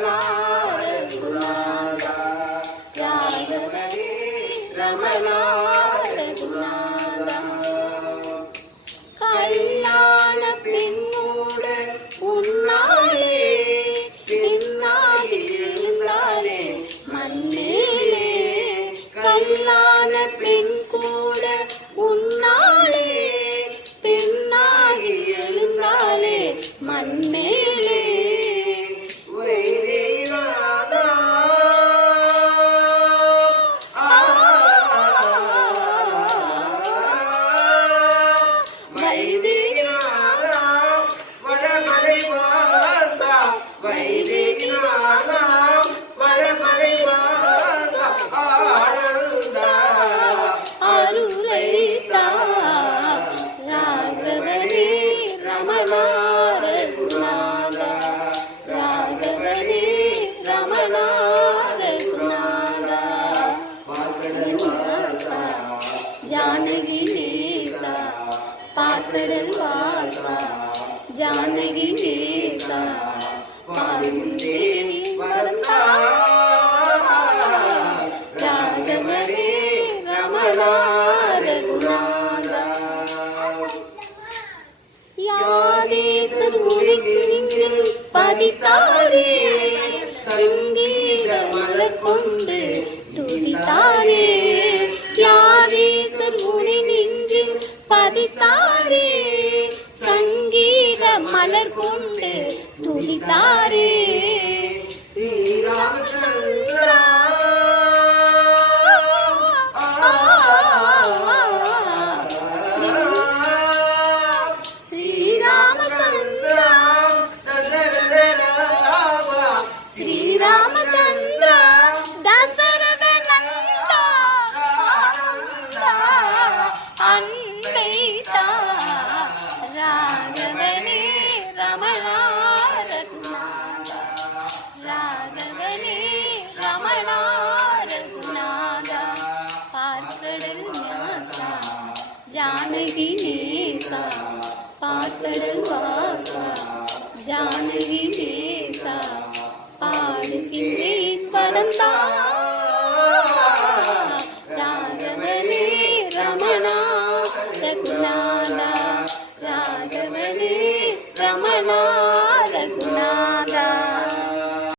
ரமணார குணாதா ராகவனே ரமணார குணாதா கல்லான பெண்ணோட உன்னாலே பின்னாடி இருந்தாலே மண்ணேலே கல்லான பெண் கூட உன்னாலே பெண்ணாகி எழுந்தாலே மண்மேலே ராகவனே ரமணார குணாதா ராகவனே ரமணார குணாதா ஜானகி நேசா பாக்கடல் வாசா ஜானகி நேசா பாருந்தேவி வரதா ராகவனே ரமணார குணாதா யாதேசர் மொழிகளில் பதித்தாரே சங்கீத மலர் கொண்டு துதித்தாரே யாதேசர் மொழி நெஞ்சில் பதித்தாரே சங்கீத மலர் கொண்டு துதித்தாரே ஸ்ரீராமச்சந்திரா ராமச்சந்திர தசரத நந்தா அன்பைதா ராகவனே ரமணார குணாதா ராகவனே ரமணார குணாதா பார்க்கடல் ஞாசா ஜானகி நேசா பார்க்கடல் வாசா ஜானகி நேசா பாடுகின்றேன் பரந்தா